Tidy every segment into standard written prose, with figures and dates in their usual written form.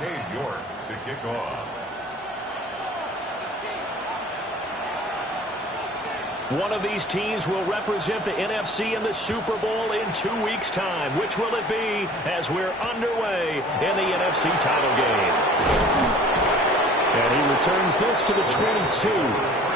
to kick off. One of these teams will represent the NFC in the Super Bowl in 2 weeks' time. Which will it be as we're underway in the NFC title game? And he returns this to the 22.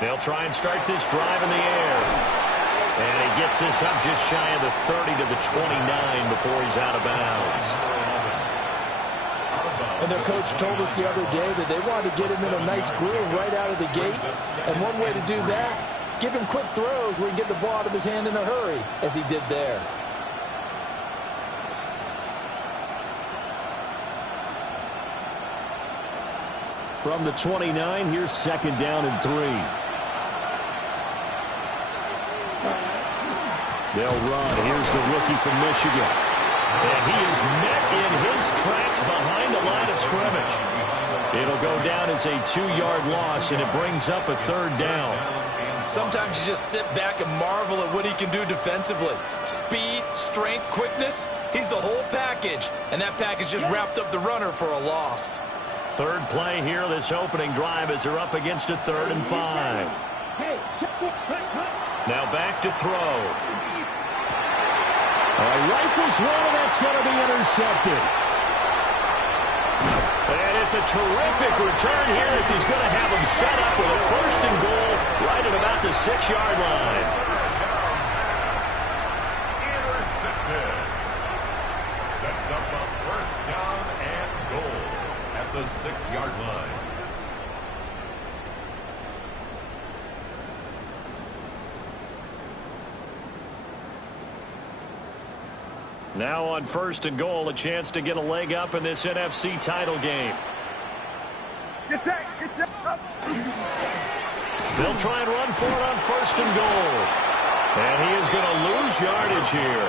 They'll try and start this drive in the air. And he gets this up just shy of the 30 to the 29 before he's out of bounds. And their coach told us the other day that they wanted to get him in a nice groove right out of the gate. And one way to do that, give him quick throws where he can get the ball out of his hand in a hurry, as he did there. From the 29, here's second down and 3. They'll run. Here's the rookie from Michigan. And he is met in his tracks behind the line of scrimmage. It'll go down as a 2-yard loss, and it brings up a third down. Sometimes you just sit back and marvel at what he can do defensively. Speed, strength, quickness. He's the whole package. And that package just wrapped up the runner for a loss. Third play here, this opening drive, as they're up against a 3rd and 5. Now back to throw. Rifles one, and that's going to be intercepted. And it's a terrific return here as he's going to have him set up with a 1st and goal right at about the 6-yard line. Intercepted. Sets up a 1st down and goal at the 6-yard line. Now on 1st and goal, a chance to get a leg up in this NFC title game. Get set, up. They'll try and run for it on 1st and goal. And he is going to lose yardage here.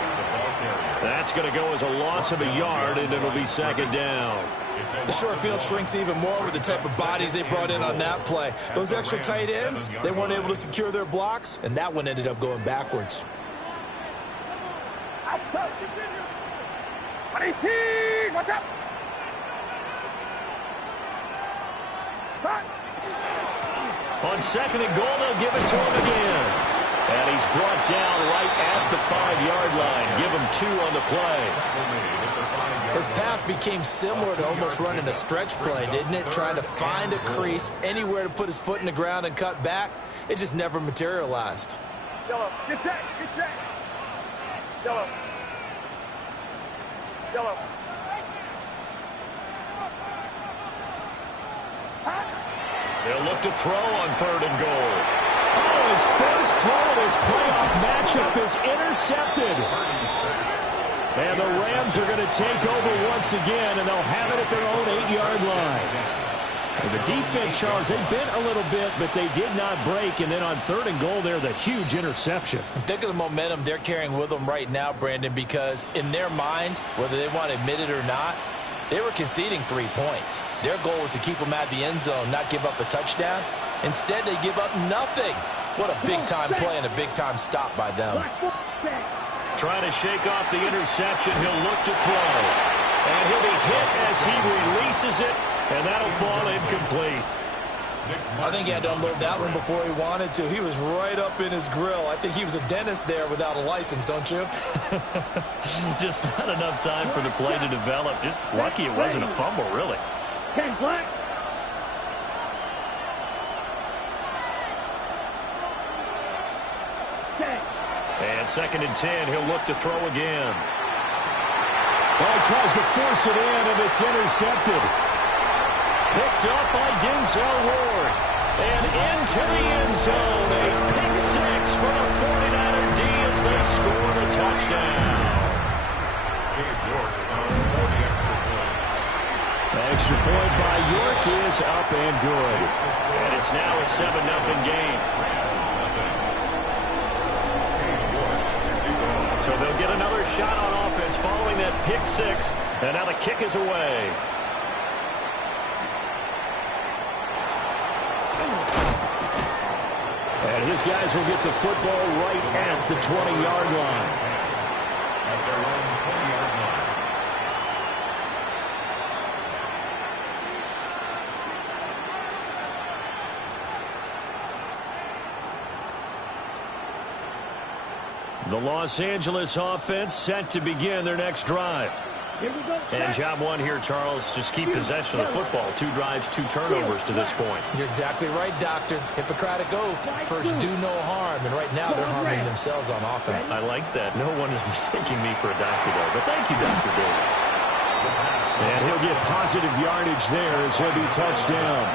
That's going to go as a loss of a yard, and it'll be 2nd down. The short field shrinks even more with the type of bodies they brought in on that play. Those extra tight ends, they weren't able to secure their blocks, and that one ended up going backwards. Outside. 118, what's up? Start. On 2nd and goal, they'll give it to him again. And he's brought down right at the 5-yard line. Give him 2 on the play. His path became similar to almost running a stretch play, didn't it? Trying to find a crease, anywhere to put his foot in the ground and cut back. It just never materialized. Yellow, get set. Yellow. They'll look to throw on 3rd and goal. Oh, his first throw of his playoff matchup is intercepted. And the Rams are going to take over once again, and they'll have it at their own 8-yard line. And the defense, Charles, they bent a little bit, but they did not break. And then on 3rd and goal, they're the huge interception. Think of the momentum they're carrying with them right now, Brandon, because in their mind, whether they want to admit it or not, they were conceding 3 points. Their goal was to keep them at the end zone, not give up a touchdown. Instead, they give up nothing. What a big-time play and a big-time stop by them. Trying to shake off the interception, he'll look to throw. And he'll be hit as he releases it, and that'll fall incomplete. I think he had to unload that one before he wanted to. He was right up in his grill. I think he was a dentist there without a license, don't you? Just not enough time for the play to develop. Just lucky it wasn't a fumble, really. Ken Black. And 2nd and 10, he'll look to throw again. Well, he tries to force it in, and it's intercepted. Picked up by Denzel Ward. And into the end zone. A pick six for the 49er D as they score the touchdown. Extra point by York is up and good. And it's now a 7-0 game. So they'll get another shot on offense following that pick six. And now the kick is away. And his guys will get the football right at the 20-yard line. At their own 20-yard line. The Los Angeles offense set to begin their next drive. And job one here, Charles, just keep possession of the football. 2 drives, 2 turnovers to this point. You're exactly right, Doctor. Hippocratic oath. First, do no harm. And right now, they're harming themselves on offense. I like that. No one is mistaking me for a doctor, though. But thank you, Dr. Davis. And he'll get positive yardage there as he'll be touchdown.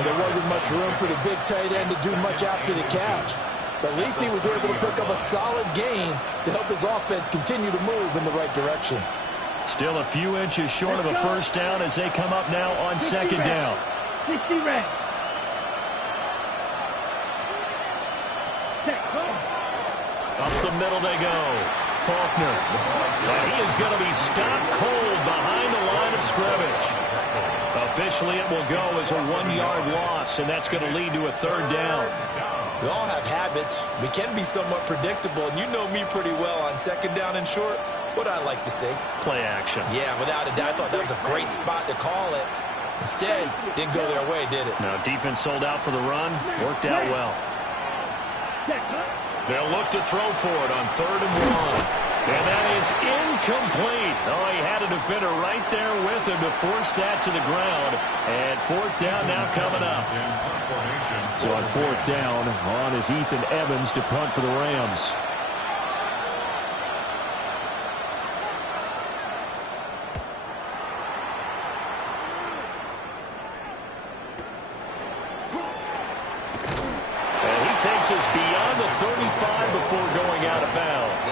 And there wasn't much room for the big tight end to do much after the catch. But at least he was able to pick up a solid gain to help his offense continue to move in the right direction. Still a few inches short of a first down as they come up now on second down. 60 red. Up the middle they go. Faulkner. And he is going to be stopped cold behind the line of scrimmage. Officially, it will go as a 1-yard loss, and that's going to lead to a third down. We all have habits. We can be somewhat predictable, and you know me pretty well on second down and short. What I like to say? Play action. Yeah, without a doubt. I thought that was a great spot to call it. Instead, didn't go their way, did it? Now, defense sold out for the run. Worked out well. They'll look to throw for it on 3rd and 1. And that is incomplete. Oh, he had a defender right there with him to force that to the ground. And 4th down now coming up. So on 4th down, on is Ethan Evans to punt for the Rams. Takes us beyond the 35 before going out of bounds.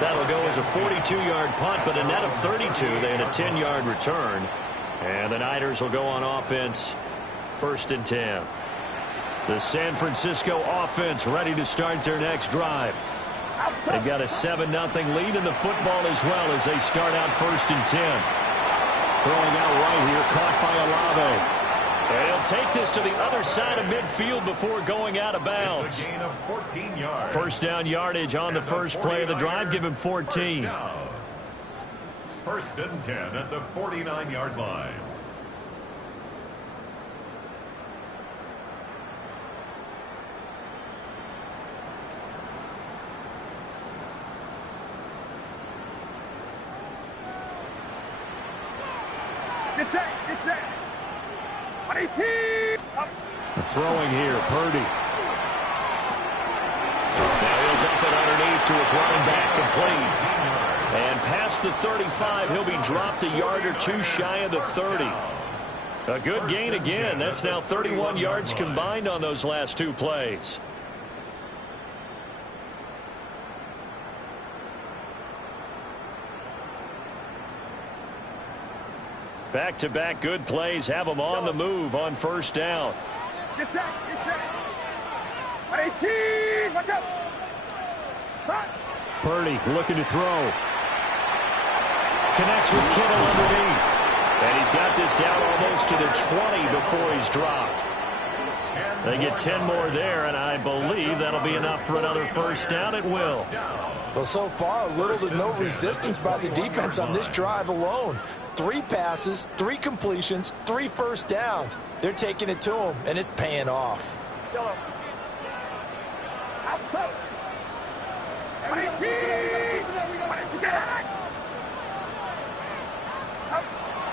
That'll go as a 42-yard punt, but a net of 32. They had a 10-yard return. And the Niners will go on offense, 1st and 10. The San Francisco offense ready to start their next drive. They've got a 7-0 lead in the football as well as they start out 1st and 10. Throwing out right here, caught by Olave. And he'll take this to the other side of midfield before going out of bounds. It's a gain of 14 yards. First down yardage on the first play of the drive. Give him 14. 1st and 10 at the 49-yard line. Get set. Get set. 18. Throwing here, Purdy. Now he'll dump it underneath to his running back, complete. And past the 35, he'll be dropped a yard or 2 shy of the 30. A good gain again. That's now 31 yards combined on those last 2 plays. Back-to-back good plays have them on the move on 1st down. Get set. Get set. 18. Watch out. Stop. Purdy looking to throw. Connects with Kittle underneath. And he's got this down almost to the 20 before he's dropped. They get 10 more there, and I believe that'll be enough for another first down. It will. Well, so far, little to no resistance by the defense on this drive alone. 3 passes, 3 completions, 3 first downs. They're taking it to him, and it's paying off. Outside. 18.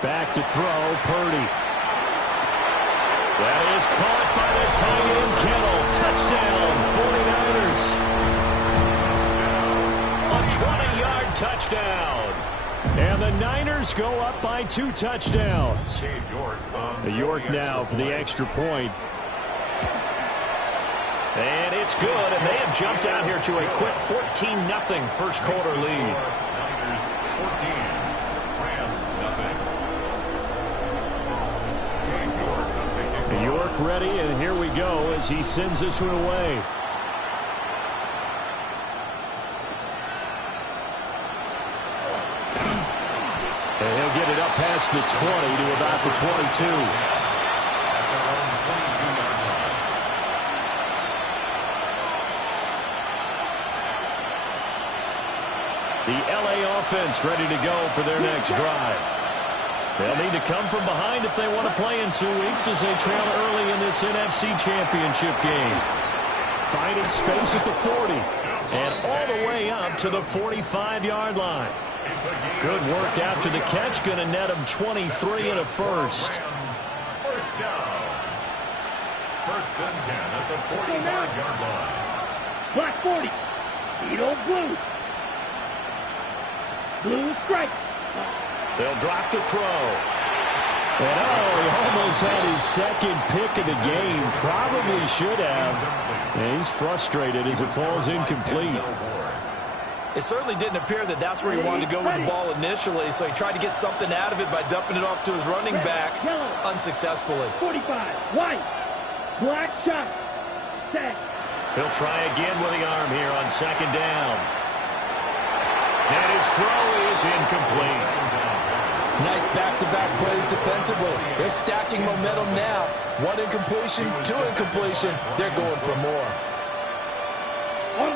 Back to throw, Purdy. That is caught by the tight end, Kittle. Touchdown, 49ers. A 20-yard touchdown. And the Niners Raiders go up by 2 touchdowns. York now for the extra point. And it's good, and they have jumped out here to a quick 14-0 first quarter lead. Niners 14, Rams nothing. York ready, and here we go as he sends this one away. And he'll get it up past the 20 to about the 22. The LA offense ready to go for their next drive. They'll need to come from behind if they want to play in 2 weeks as they trail early in this NFC Championship game. Finding space at the 40 and all the way up to the 45-yard line. Good work after the catch. Going to net him 23 and a first. First down. First and 10 at the 45-yard line. Black 40. Beetle blue. Blue strike. They'll drop to throw. And he almost had his second pick of the game. Probably should have. And he's frustrated as it falls incomplete. It certainly didn't appear that that's where he wanted to go with the ball initially, so he tried to get something out of it by dumping it off to his running back unsuccessfully. 45. White. Black shot. Set. He'll try again with the arm here on second down. And his throw is incomplete. Nice back-to-back plays defensively. They're stacking momentum now. 1 incompletion, 2 incompletion. They're going for more.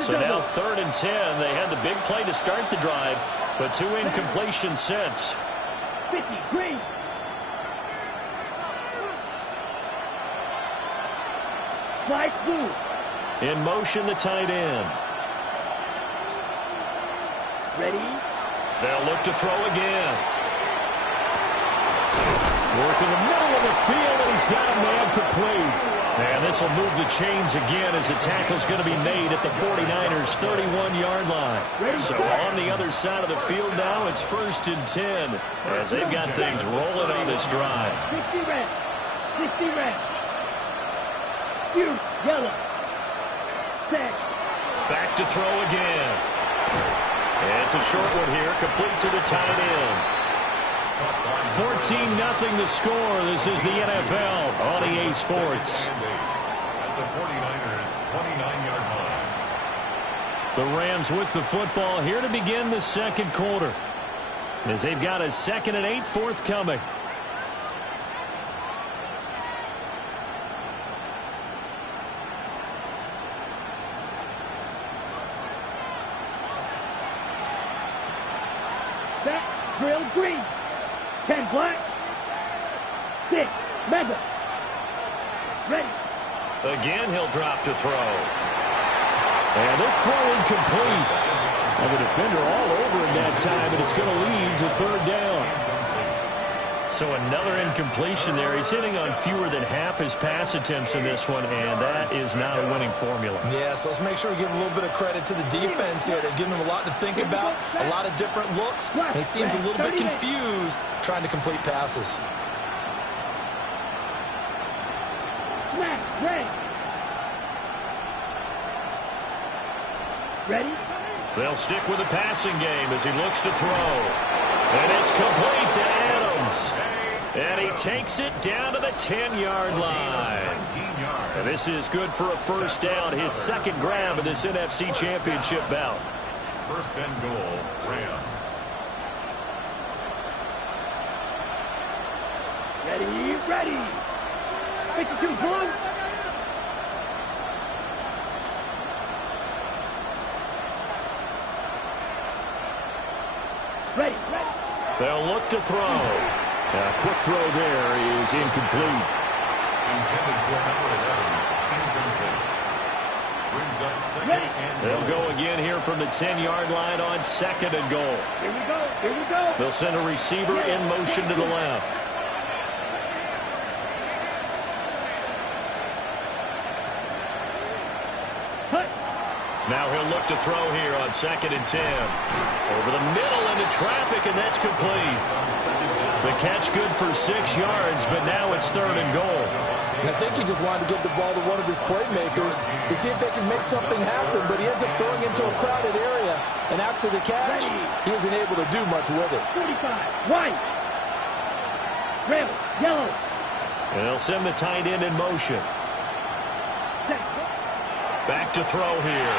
So now 3rd and 10. They had the big play to start the drive, but 2 incompletions since. 50, green. Light blue. In motion, the tight end. Ready. They'll look to throw again. Work in the middle of the field, and he's got a man complete. And this will move the chains again as the tackle's going to be made at the 49ers' 31-yard line. So on the other side of the field now, it's 1st and 10 as they've got things rolling on this drive. 60 red. 60 red. Yellow. Set. Back to throw again. And it's a short one here, complete to the tight end. 14-0 the score. This is the NFL on EA Sports. At the 49ers 29-yard line. The Rams with the football here to begin the second quarter as they've got a 2nd and 8 forthcoming. Back grill green. 10 black. 6 mega. Ready. Again, he'll drop to throw. And this throw incomplete. And the defender all over him that time, and it's going to lead to 3rd down. So another incompletion there. He's hitting on fewer than half his pass attempts in this one, and that is not a winning formula. Yeah, so let's make sure we give a little bit of credit to the defense here. They've given him a lot to think about, a lot of different looks, and he seems a little bit confused trying to complete passes. Ready. Ready. They'll stick with the passing game as he looks to throw. And it's complete to Adams. And he takes it down to the 10-yard line. And this is good for a first down, his 2nd grab of this NFC Championship bout. 1st and goal, Rams. Ready. 52 blue. Ready. They'll look to throw. A quick throw there is incomplete. Intended for number 11, incomplete. Brings up 2nd and goal. They'll go again here from the 10-yard line on 2nd and goal. Here we go. They'll send a receiver in motion to the left. Cut. Now he'll look to throw here on 2nd and 10. Over the middle into traffic, and that's complete. The catch good for 6 yards, but now it's 3rd and goal. I think he just wanted to give the ball to one of his playmakers to see if they can make something happen, but he ends up throwing into a crowded area, and after the catch, he isn't able to do much with it. 45, white, red, yellow. And they'll send the tight end in motion. Back to throw here.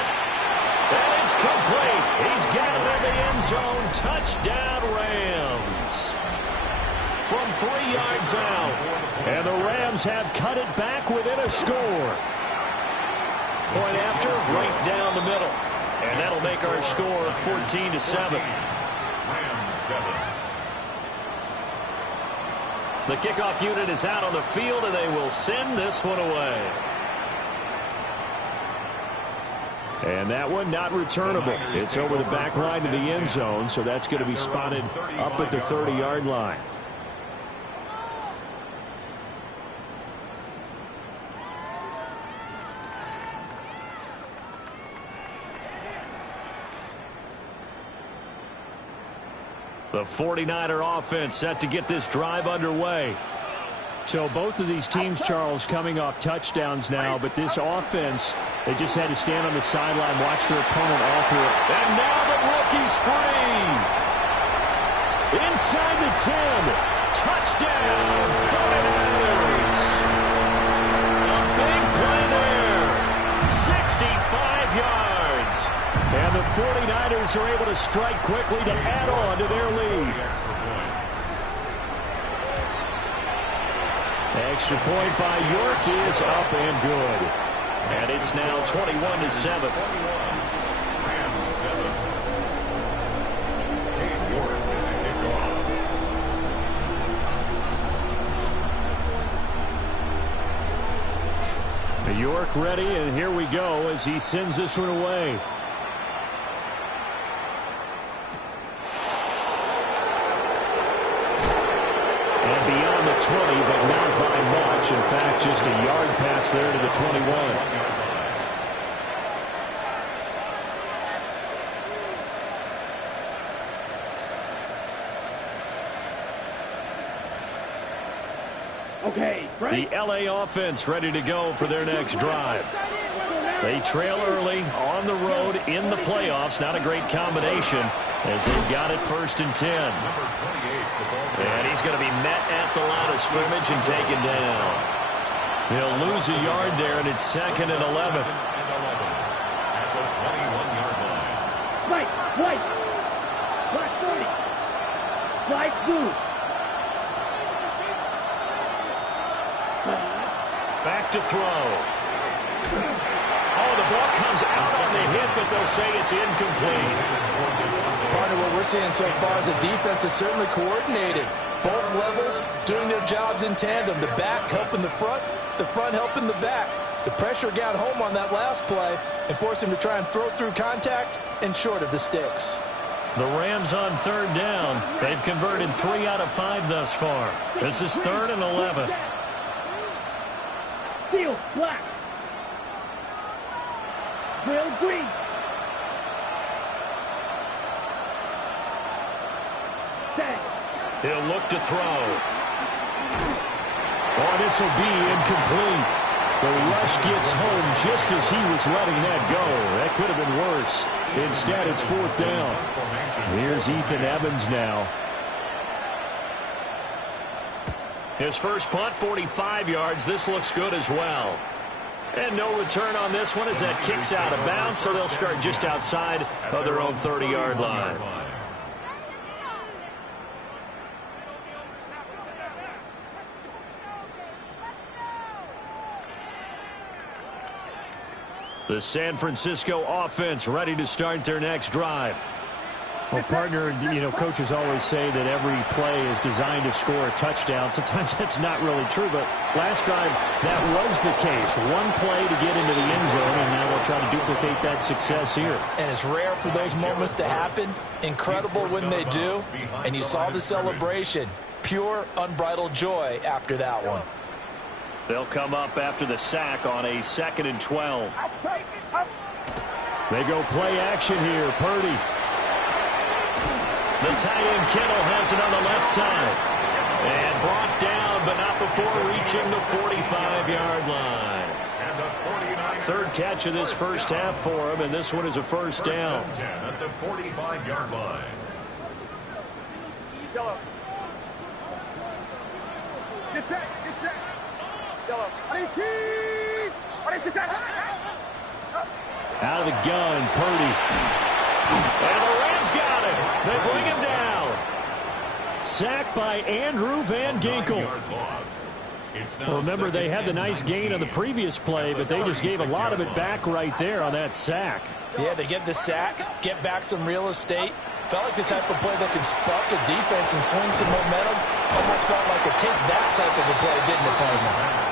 And it's complete. He's got it in the end zone. Touchdown, Rams. From 3 yards out. And the Rams have cut it back within a score. Point after, right down the middle. And that'll make our score 14-7. Rams 7. The kickoff unit is out on the field, and they will send this one away. And that one not returnable. It's over the back line to the end zone, so that's going to be spotted up at the 30-yard line. The 49er offense set to get this drive underway. So both of these teams, Charles, coming off touchdowns now, but this offense, they just had to stand on the sideline, watch their opponent all through it. And now the rookie's free. Inside the 10. Touchdown, 49ers. A big play there. 65 yards. And the 49ers are able to strike quickly to add on to their lead. Extra point by York is up and good. And it's now 21-7. Rams 7. Cade York is a kickoff. York ready, and here we go as he sends this one away. And beyond the 20, but not by much. In fact, just a yard pass there to the 21. Okay, Frank. The LA offense ready to go for their next drive. They trail early on the road in the playoffs. Not a great combination as they've got it 1st and 10. And he's going to be met at the line of scrimmage and taken down. He'll lose a yard there, and it's 2nd and 11. At the 21-yard line. White, white, black 40, black blue. Back to throw. Oh, the ball comes out on the hit, but they'll say it's incomplete. Part of what we're seeing so far is the defense is certainly coordinated. Both levels doing their jobs in tandem. The back helping the front helping the back. The pressure got home on that last play and forced him to try and throw through contact and short of the sticks. The Rams on 3rd down. They've converted 3 out of 5 thus far. This is 3rd and 11. Steel, black. Drill, green. Set. He'll look to throw. Oh, this will be incomplete. The rush gets home just as he was letting that go. That could have been worse. Instead, it's 4th down. Here's Ethan Evans now. His first punt, 45 yards. This looks good as well. And no return on this one as that kicks out of bounds, so they'll start just outside of their own 30-yard line. The San Francisco offense ready to start their next drive. Well, partner, coaches always say that every play is designed to score a touchdown. Sometimes that's not really true, but last drive, that was the case. One play to get into the end zone, and now they'll try to duplicate that success here. And it's rare for those moments to happen. Incredible when they do. And you saw the celebration. Pure, unbridled joy after that one. They'll come up after the sack on a 2nd and 12. They go play action here. Purdy. The tight end Kittle has it on the left side. And brought down, but not before reaching the 45-yard line. Third catch of this first half for him, and this one is a first down. At the 45-yard line. Yellow. Get set. Get set. Yellow. Out of the gun, Purdy. And the Rams got him. They bring him down. Sacked by Andrew Van Ginkel. Well, remember, they had the nice gain on the previous play, but they just gave a lot of it back right there on that sack. Yeah, they get the sack, get back some real estate. Felt like the type of play that can spark a defense and swing some momentum. Almost felt like a take that type of a play, didn't it, Cardinal?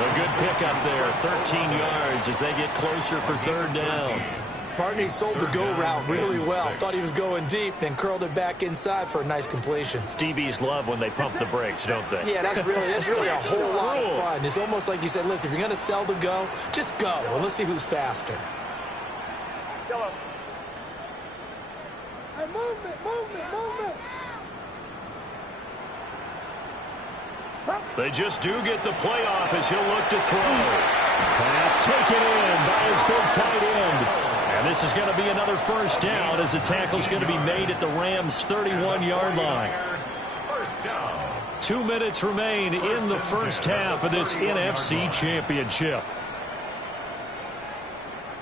A good pickup there, 13 yards as they get closer for third down. Barney sold the go route really well. Thought he was going deep, then curled it back inside for a nice completion. DBs love when they pump the brakes, don't they? Yeah, that's really a whole lot of fun. It's almost like you said, listen, if you're going to sell the go, just go. Well, let's see who's faster. Yellow. Hey, movement. They just do get the playoff as he'll look to throw. Pass taken in by his big tight end. And this is going to be another first down as the tackle's going to be made at the Rams' 31-yard line. First down. 2 minutes remain in the first half of this NFC Championship.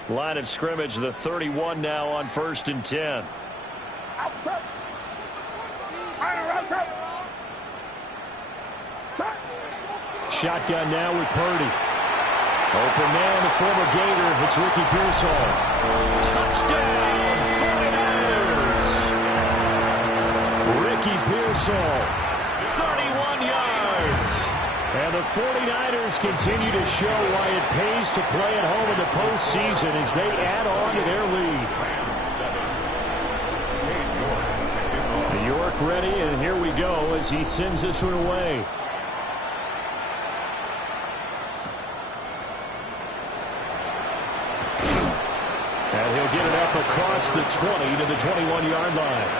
Line of scrimmage, the 31 now on 1st and 10. Outside. Shotgun now with Purdy. Open man, the former Gator. It's Ricky Pearsall. Touchdown, 49ers! Ricky Pearsall, 31 yards. And the 49ers continue to show why it pays to play at home in the postseason as they add on to their lead. York ready, and here we go as he sends this one away. And he'll get it up across the 20 to the 21-yard line.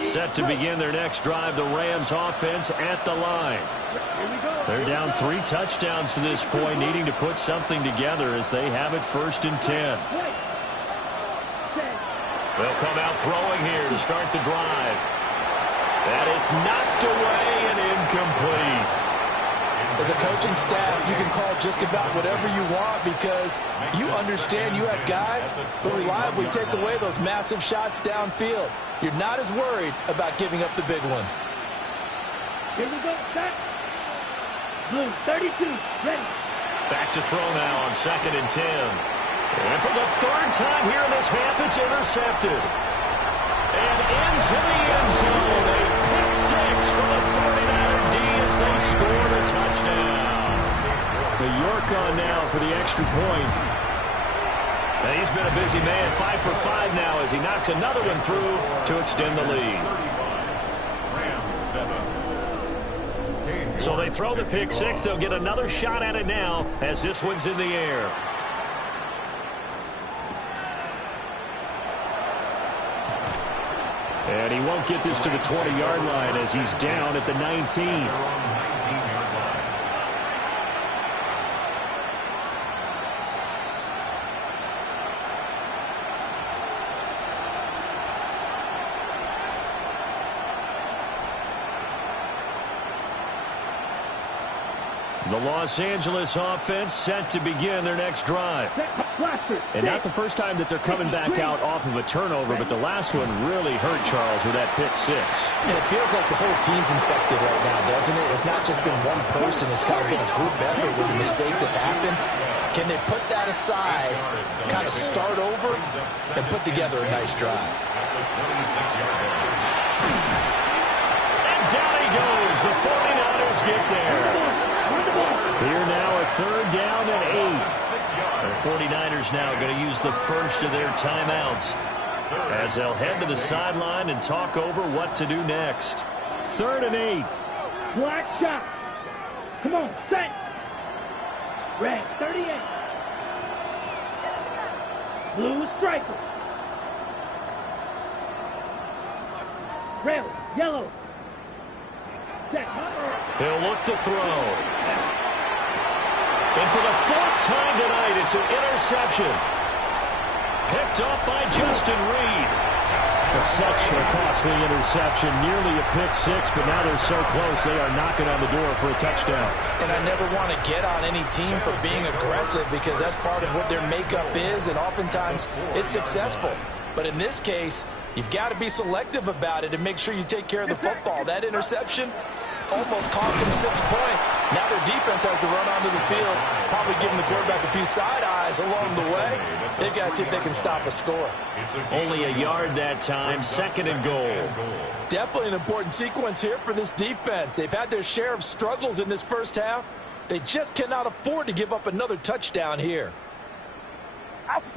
Set to begin their next drive, the Rams offense at the line. They're down 3 touchdowns to this point, needing to put something together as they have it 1st and 10. They'll come out throwing here to start the drive. And it's knocked away and incomplete. As a coaching staff, you can call just about whatever you want because you understand you have guys who reliably take away those massive shots downfield. You're not as worried about giving up the big one. Here we go. Set. Blue, 32. Ready. Back to throw now on 2nd and 10. And for the 3rd time here in this half, it's intercepted. And into the end zone, a pick 6 for the 49er D as they scored a touchdown. The York on now for the extra point. And he's been a busy man, 5 for 5 now as he knocks another one through to extend the lead. So they throw the pick 6. They'll get another shot at it now as this one's in the air. And he won't get this to the 20-yard line as he's down at the 19. The Los Angeles offense set to begin their next drive. And not the first time that they're coming back out off of a turnover, but the last one really hurt Charles with that pick 6. And it feels like the whole team's infected right now, doesn't it? It's not just been one person. It's kind of been a group effort where the mistakes have happened. Can they put that aside, kind of start over, and put together a nice drive? And down he goes. The 49ers Bengals get there. Here now a 3rd down and 8. The 49ers now going to use the first of their timeouts as they'll head to the sideline and talk over what to do next. 3rd and 8. Black shot. Come on, set. Red, 38. Blue striker. Red, yellow. Set. He'll look to throw. And for the 4th time tonight, it's an interception. Picked up by Justin Reed. Such a costly interception, nearly a pick 6, but now they're so close they are knocking on the door for a touchdown. And I never want to get on any team for being aggressive because that's part of what their makeup is, and oftentimes it's successful. But in this case, you've got to be selective about it and make sure you take care of the football. That interception almost cost them 6 points. Now their defense has to run onto the field, probably giving the quarterback a few side eyes along the way. They've got to see if they can stop a score. Only a yard that time, 2nd and goal. Definitely an important sequence here for this defense. They've had their share of struggles in this first half. They just cannot afford to give up another touchdown here. They'll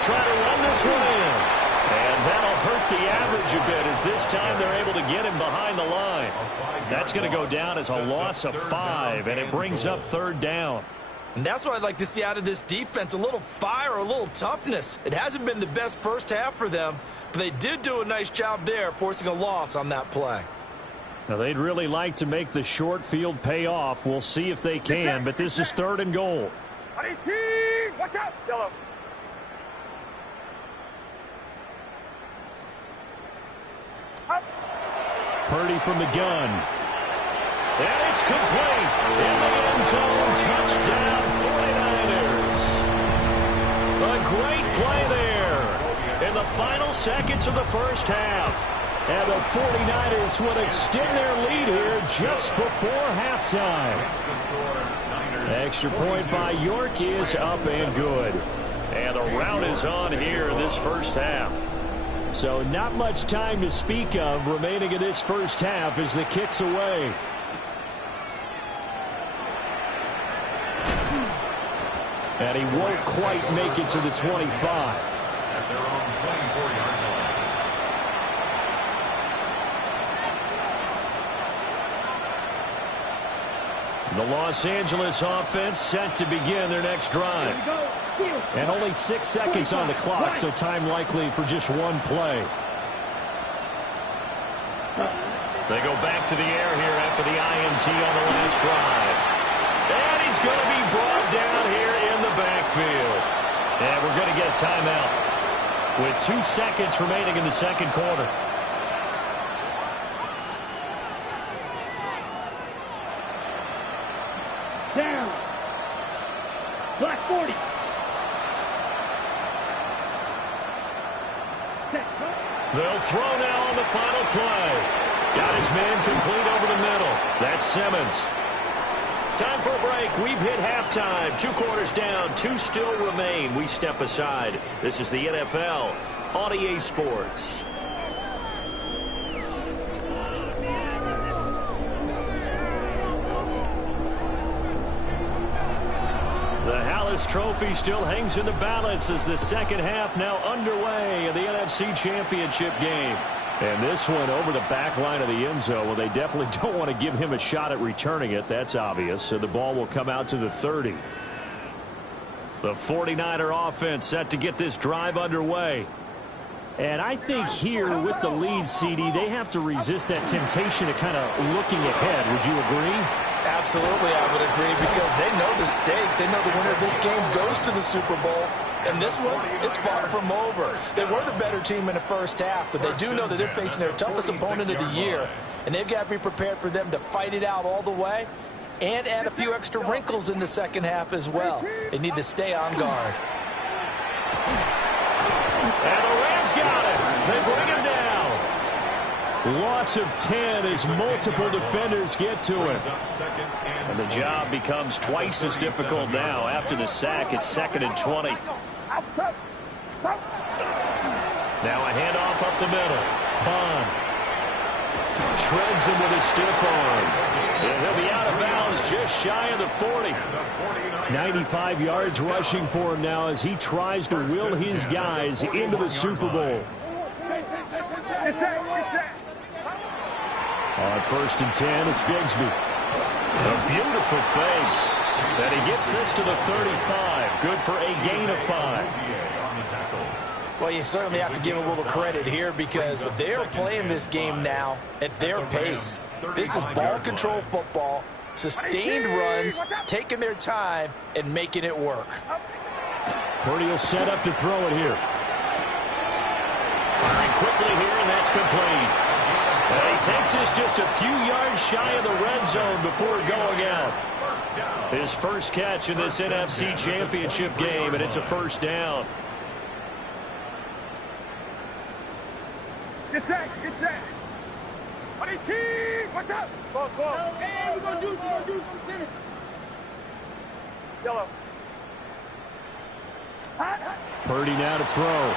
try to run this one in. And that'll hurt the average a bit as this time they're able to get him behind the line. That's going to go down as a loss of 5, and it brings up 3rd down. And that's what I'd like to see out of this defense, a little fire, a little toughness. It hasn't been the best first half for them, but they did do a nice job there, forcing a loss on that play. Now, they'd really like to make the short field pay off. We'll see if they can, but this is 3rd and goal. Watch out, yellow. Purdy from the gun. And it's complete. In the end zone, touchdown 49ers. A great play there in the final seconds of the first half. And the 49ers will extend their lead here just before halftime. Extra point by York is up and good. And the rout is on here in this first half. So not much time to speak of remaining in this first half as the kick's away. And he won't quite make it to the 25. At their own 24-yard line. The Los Angeles offense set to begin their next drive. And only 6 seconds on the clock, so time likely for just one play. They go back to the air here after the INT on the last drive. And he's going to be brought down here in the backfield. And we're going to get a timeout with 2 seconds remaining in the second quarter. Down. Black 40. They'll throw now on the final play. Got his man complete over the middle. That's Simmons. Time for a break. We've hit halftime. 2 quarters down. 2 still remain. We step aside. This is the NFL on EA Sports. The Hallis Trophy still hangs in the balance as the second half now underway in the NFC Championship game. And this one over the back line of the end zone. Well, they definitely don't want to give him a shot at returning it. That's obvious. So the ball will come out to the 30. The 49er offense set to get this drive underway. And I think here with the lead, CD, they have to resist that temptation of kind of looking ahead. Would you agree? Absolutely, I would agree, because they know the stakes. They know the winner of this game goes to the Super Bowl. And this one, it's far from over. They were the better team in the first half, but they do know that they're facing their toughest opponent of the year. And they've got to be prepared for them to fight it out all the way and add a few extra wrinkles in the second half as well. They need to stay on guard. And the Rams got it. They bring him down. Loss of 10 as multiple defenders get to him. And the job becomes twice as difficult now. After the sack, it's 2nd and 20. Now a handoff up the middle. Bond. shreds him with his stiff arm. And he'll be out of bounds just shy of the 40. 95 yards rushing for him now as he tries to will his guys into the Super Bowl. On 1st and 10, it's Bigsby. A beautiful fake. And he gets this to the 35. Good for a gain of 5. Well, you certainly have to give a little credit here because they're playing this game now at their pace. This is ball control football, sustained runs, taking their time, and making it work. Purdy will set up to throw it here. Firing quickly here, and that's complete. And he takes this just a few yards shy of the red zone before going out. His first catch in this NFC Championship game, and it's a first down. Get set, get set. Honey team, what's up? Ball. Hey, we're gonna do some center. Yellow. Purdy now to throw.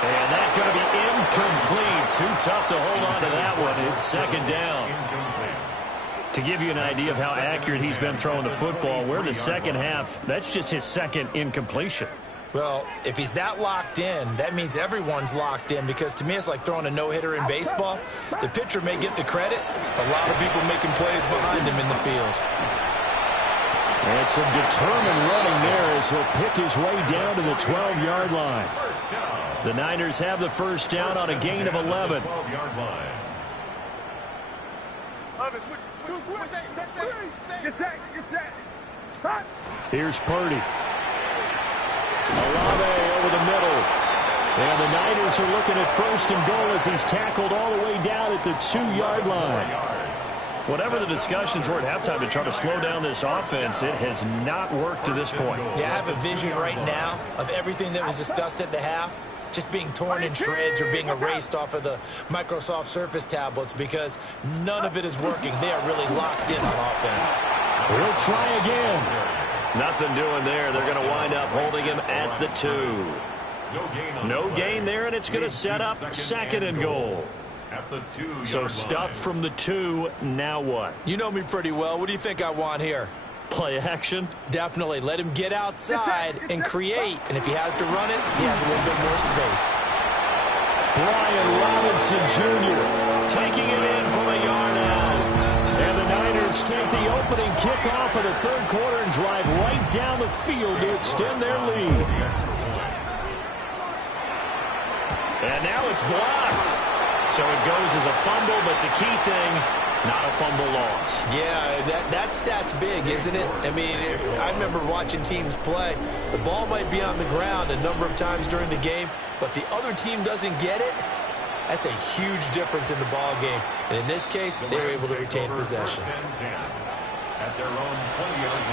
And that's going to be incomplete. Too tough to hold on to that one. It's second down. To give you an idea of how accurate he's been throwing the football, we're in the second half. That's just his second incompletion. Well, if he's that locked in, that means everyone's locked in because to me it's like throwing a no-hitter in baseball. The pitcher may get the credit, but a lot of people making plays behind him in the field. And some determined running there as he'll pick his way down to the 12-yard line. The Niners have the first down on a gain of 11. Get set. Here's Purdy. Olave over the middle. And the Niners are looking at 1st and goal as he's tackled all the way down at the 2-yard line. Whatever the discussions were at halftime to try to slow down this offense, it has not worked to this point. Yeah, I have a vision right now of everything that was discussed at the half just being torn in shreds or being erased off of the Microsoft Surface tablets because none of it is working. They are really locked in on offense. We'll try again. Nothing doing there. They're going to wind up holding him at the 2. No gain there, and it's going to set up 2nd and goal. So stuff from the 2. Now what? You know me pretty well. What do you think I want here? Play action? Definitely. Let him get outside and create. And if he has to run it, he has a little bit more space. Brian Robinson Jr. taking it in from a yard out. And the Niners take the opening kickoff of the 3rd quarter and drive right down the field to extend their lead. And now it's blocked. So it goes as a fumble, but the key thing, not a fumble loss. Yeah, that stat's big, isn't it? I mean, I remember watching teams play. The ball might be on the ground a number of times during the game, but the other team doesn't get it. That's a huge difference in the ball game. And in this case, they were able to retain possession. At their own 20-yard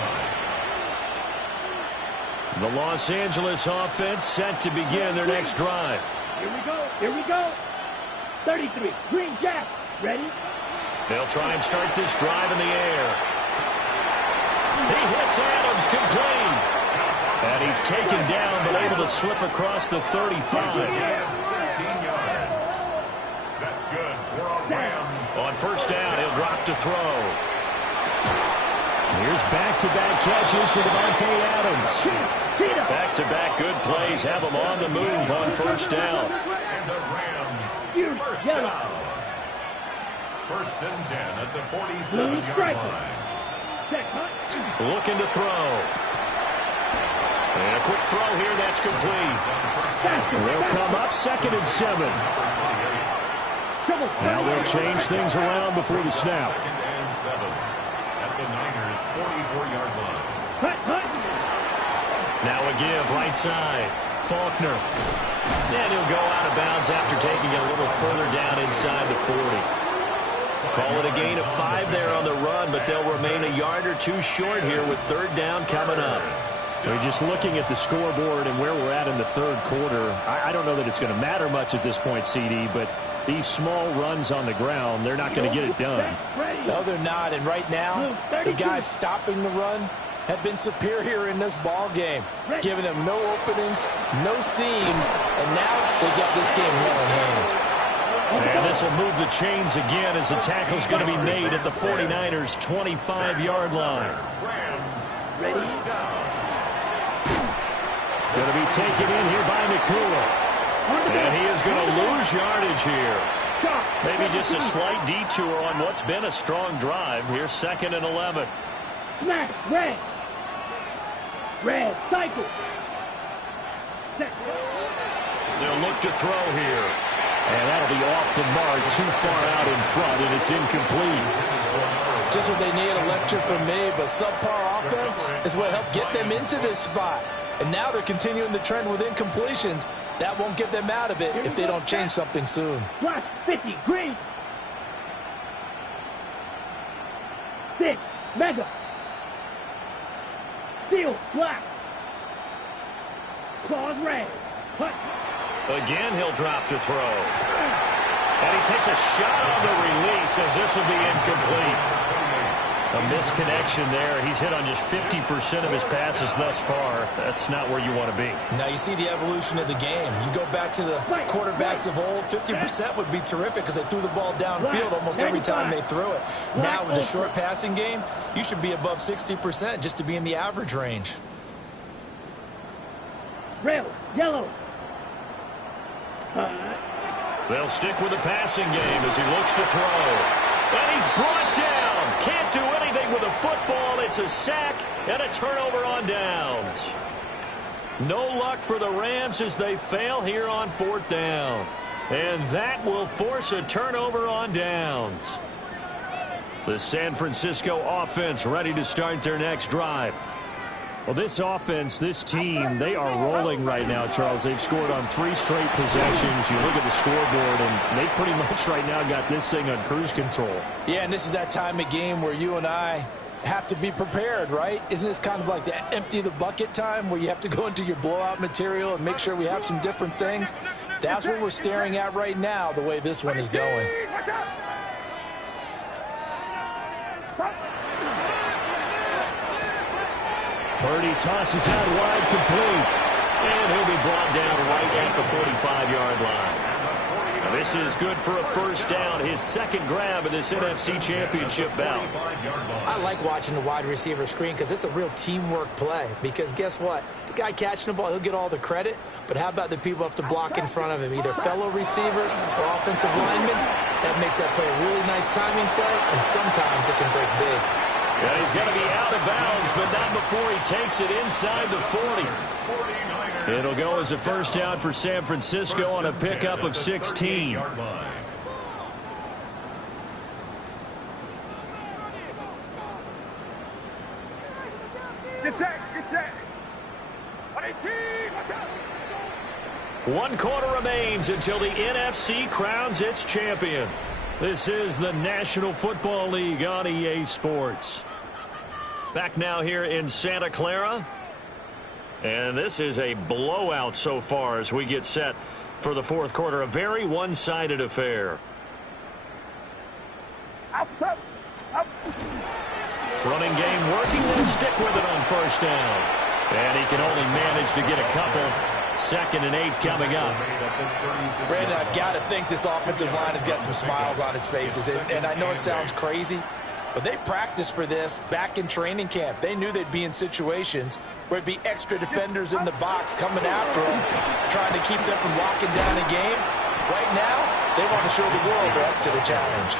line. The Los Angeles offense set to begin their next drive. Here we go. 33, Green Jack, ready? They'll try and start this drive in the air. He hits Adams complete. And he's taken down, but able to slip across the 35. 16 yards. That's good for a Rams. On 1st down, he'll drop to throw. Here's back-to-back catches for Davante Adams. Back-to-back good plays have him on the move on 1st down. And the Rams first down. 1st and 10 at the 47-yard line. Looking to throw. And a quick throw here, that's complete. They'll come up 2nd and 7. Now they'll change things around before the snap. 2nd and 7 at the Niners' 44-yard line. Now a give right side. Faulkner. And he'll go out of bounds after taking it a little further down inside the 40. Call it a gain of 5 there on the run, but they'll remain a yard or 2 short here with 3rd down coming up. We're just looking at the scoreboard and where we're at in the 3rd quarter. I don't know that it's going to matter much at this point, CD, but these small runs on the ground, they're not going to get it done. No, they're not. And right now, the guys stopping the run have been superior in this ball game, giving them no openings, no seams, and now they got this game well in hand. And this will move the chains again as the tackle's going to be made at the 49ers' 25-yard line. Ready? Going to be taken in here by Nfgl. And he is going to lose yardage here. Maybe just a slight detour on what's been a strong drive. Here's 2nd and 11. Smash. Red. Red. Cycle. They'll look to throw here. And that'll be off the mark, too far out in front, and it's incomplete. Just what they need, a lecture from me, but subpar offense is what helped get them into this spot. And now they're continuing the trend with incompletions. That won't get them out of it if they don't change something soon. Plus 50. Green. 6. Mega. Steel. Black. Claws red. Cut. Again, he'll drop to throw. And he takes a shot on the release as this will be incomplete. A misconnection there. He's hit on just 50% of his passes thus far. That's not where you want to be. Now you see the evolution of the game. You go back to the quarterbacks of old, 50% would be terrific because they threw the ball downfield almost every time they threw it. Now with the short passing game, you should be above 60% just to be in the average range. Red. Yellow. They'll stick with the passing game as he looks to throw. And he's brought down. Can't do anything with a football. It's a sack and a turnover on downs. No luck for the Rams as they fail here on 4th down. And that will force a turnover on downs. The San Francisco offense ready to start their next drive. Well, this offense, this team, they are rolling right now, Charles. They've scored on 3 straight possessions. You look at the scoreboard, and they pretty much right now got this thing on cruise control. Yeah, and this is that time of game where you and I have to be prepared, right? Isn't this kind of like the empty the bucket time where you have to go into your blowout material and make sure we have some different things? That's what we're staring at right now, the way this one is going. Purdy tosses out wide, complete. And he'll be brought down right at the 45-yard line. Now this is good for a first down, his 2nd grab of this NFC Championship bout. I like watching the wide receiver screen because it's a real teamwork play. Because guess what? The guy catching the ball, he'll get all the credit. But how about the people up to block in front of him, either fellow receivers or offensive linemen? That makes that play a really nice timing play, and sometimes it can break big. And he's going to be out of bounds, but not before he takes it inside the 40. It'll go as a first down for San Francisco on a pickup of 16. Get set. Get set. 1 quarter remains until the NFC crowns its champion. This is the National Football League on EA Sports. Back now here in Santa Clara. And this is a blowout so far as we get set for the 4th quarter. A very one-sided affair. Running game working. They'll stick with it on first down. And he can only manage to get a couple. 2nd and 8 coming up. Brandon, I've got to think this offensive line has got some smiles on its faces. And I know it sounds crazy, but they practiced for this back in training camp. They knew they'd be in situations where it'd be extra defenders in the box coming after them, trying to keep them from locking down a game. Right now, they want to show the world they're up to the challenge.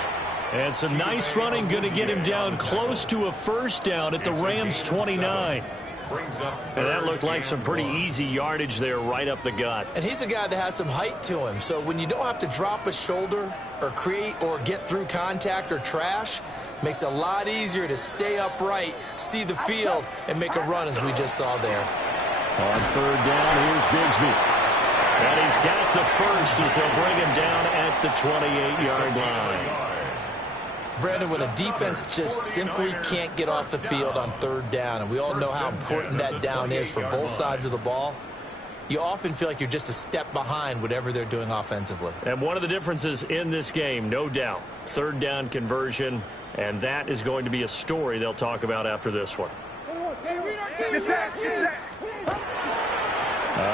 And some nice running, going to get him down close to a first down at the Rams' 29. And that looked like some pretty easy yardage there right up the gut. And he's a guy that has some height to him. So when you don't have to drop a shoulder or create or get through contact or trash, makes it a lot easier to stay upright, see the field, and make a run as we just saw there. On 3rd down, here's Bigsby. And he's got the first as they'll bring him down at the 28-yard line. Brandon, when a defense just simply can't get off the field on 3rd down, and we all know how important that down is for both sides of the ball, you often feel like you're just a step behind whatever they're doing offensively. And one of the differences in this game, no doubt, 3rd down conversion, and that is going to be a story they'll talk about after this one. Get set. Get set.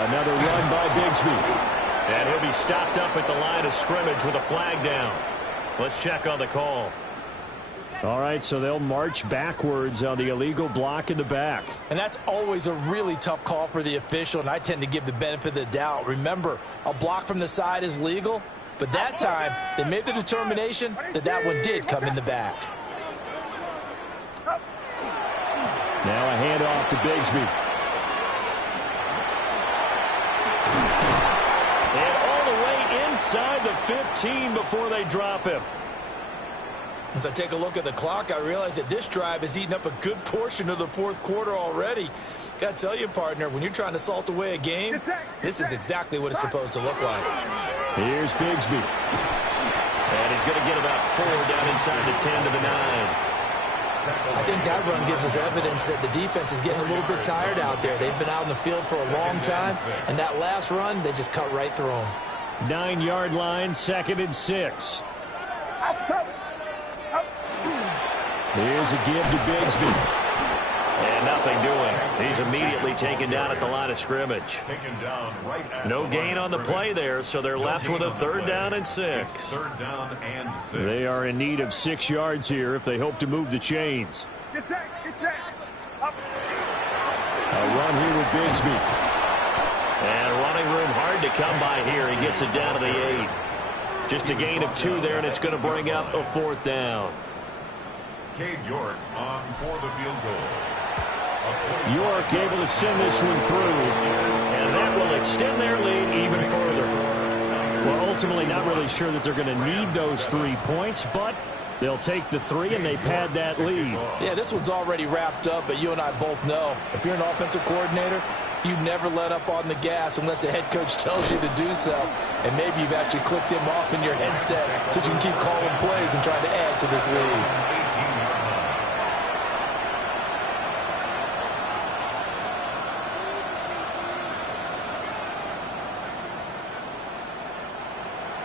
Another run by Bigsby. And he'll be stopped up at the line of scrimmage with a flag down. Let's check on the call. All right, so they'll march backwards on the illegal block in the back. And that's always a really tough call for the official, and I tend to give the benefit of the doubt. Remember, a block from the side is legal, but that time they made the determination that that one did come in the back. Now a handoff to Bigsby. And all the way inside the 15 before they drop him. As I take a look at the clock, I realize that this drive has eaten up a good portion of the fourth quarter already. Got to tell you, partner, when you're trying to salt away a game, this is exactly what it's supposed to look like. Here's Bigsby. And he's going to get about 4 down inside the 10 to the 9. I think that run gives us evidence that the defense is getting a little bit tired out there. They've been out in the field for a long time, and that last run, they just cut right through them. 9-yard line, 2nd and 6. Here's a give to Bigsby. And nothing doing. He's immediately taken down at the line of scrimmage. No gain on the play there, so they're left with a 3rd down and 6. 3rd down and 6. They are in need of 6 yards here if they hope to move the chains. Get set. Up. A run here with Bigsby. And running room hard to come by here. He gets it down to the 8. Just a gain of 2 there, and it's going to bring up a 4th down. Cade York on for the field goal. York able to send this one through. And that will extend their lead even further. Well, ultimately not really sure that they're going to need those 3 points, but they'll take the 3 and they pad that lead. Yeah, this one's already wrapped up, but you and I both know if you're an offensive coordinator, you never let up on the gas unless the head coach tells you to do so. And maybe you've actually clicked him off in your headset so you can keep calling plays and trying to add to this lead.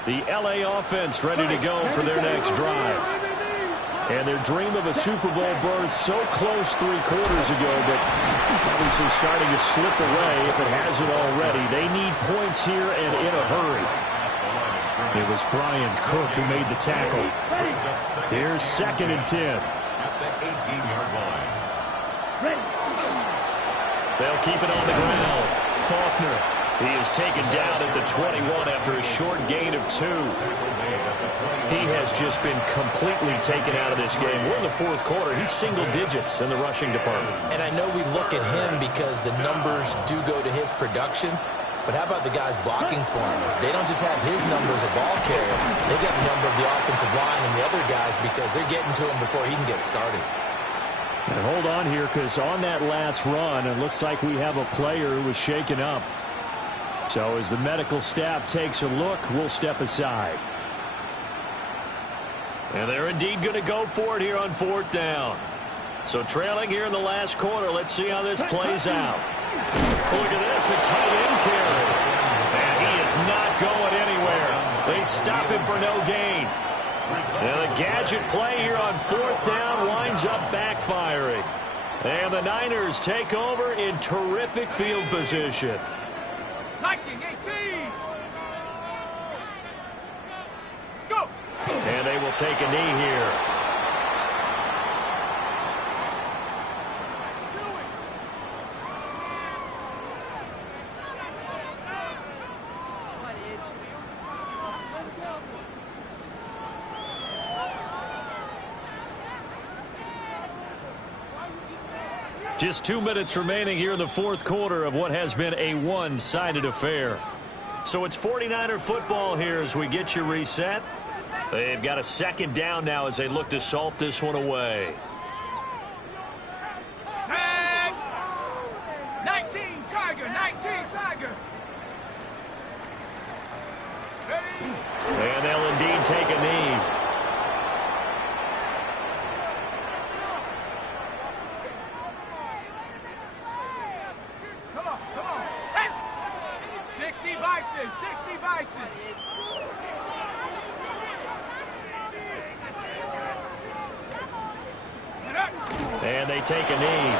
The L.A. offense ready to go for their next drive. And their dream of a Super Bowl berth so close 3 quarters ago, but obviously starting to slip away if it hasn't already. They need points here and in a hurry. It was Brian Cook who made the tackle. Here's 2nd and 10. At the 18-yard line. They'll keep it on the ground. Faulkner. He is taken down at the 21 after a short gain of 2. He has just been completely taken out of this game. We're in the 4th quarter. He's single digits in the rushing department. And I know we look at him because the numbers do go to his production. But how about the guys blocking for him? They don't just have his number as a ball carrier. They got the number of the offensive line and the other guys because they're getting to him before he can get started. And hold on here because on that last run, it looks like we have a player who was shaken up. So as the medical staff takes a look, we'll step aside. And they're indeed going to go for it here on 4th down. So trailing here in the last quarter, let's see how this plays out. Look at this, a tight end carry. And he is not going anywhere. They stop him for no gain. And the gadget play here on 4th down winds up backfiring. And the Niners take over in terrific field position. 19-18. Go. And they will take a knee here. Just 2 minutes remaining here in the 4th quarter of what has been a one-sided affair. So it's 49er football here as we get you reset. They've got a 2nd down now as they look to salt this one away. Tag. 19 Tiger. Ready? And they'll indeed take a knee. Come on. Set. 60 Bison. And they take a knee.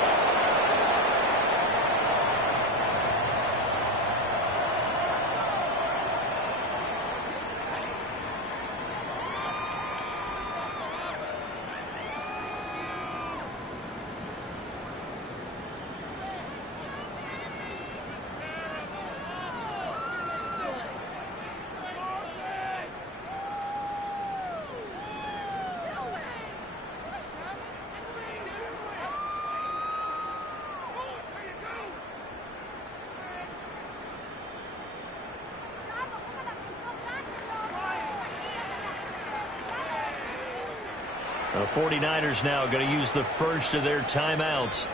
The 49ers now going to use the first of their timeouts.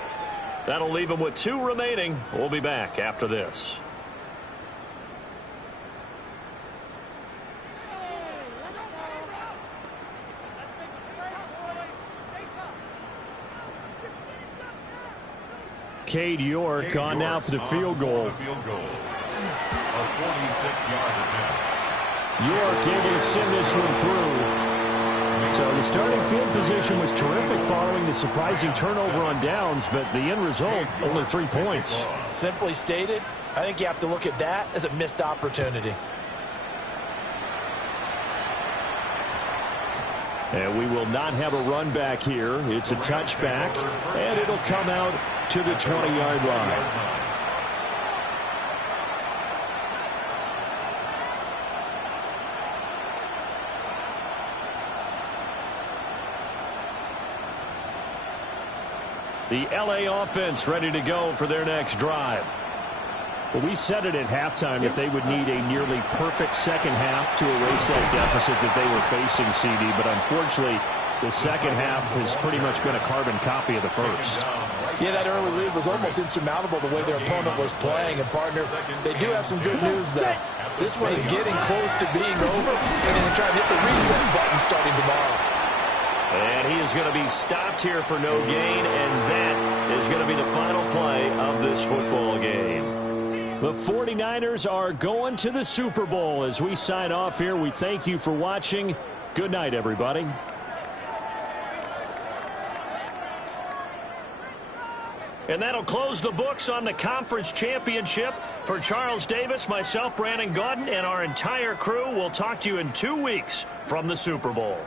That'll leave them with 2 remaining. We'll be back after this. Cade York on now for the field goal. A 46-yard attempt. York able to send this one through. So the starting field position was terrific following the surprising turnover on downs, but the end result, only 3 points. Simply stated, I think you have to look at that as a missed opportunity. And we will not have a run back here. It's a touchback, and it'll come out to the 20-yard line. The LA offense ready to go for their next drive. Well, we said it at halftime that they would need a nearly perfect second half to erase that deficit that they were facing, CD. But unfortunately, the second half has pretty much been a carbon copy of the first. Yeah, that early lead was almost insurmountable the way their opponent was playing. And, partner, they do have some good news, though. This one is getting close to being over, and they're going to try to hit the reset button starting tomorrow. And he is going to be stopped here for no gain, and that is going to be the final play of this football game. The 49ers are going to the Super Bowl. As we sign off here, we thank you for watching. Good night, everybody. And that'll close the books on the conference championship. For Charles Davis, myself, Brandon Gaudin, and our entire crew, we'll talk to you in 2 weeks from the Super Bowl.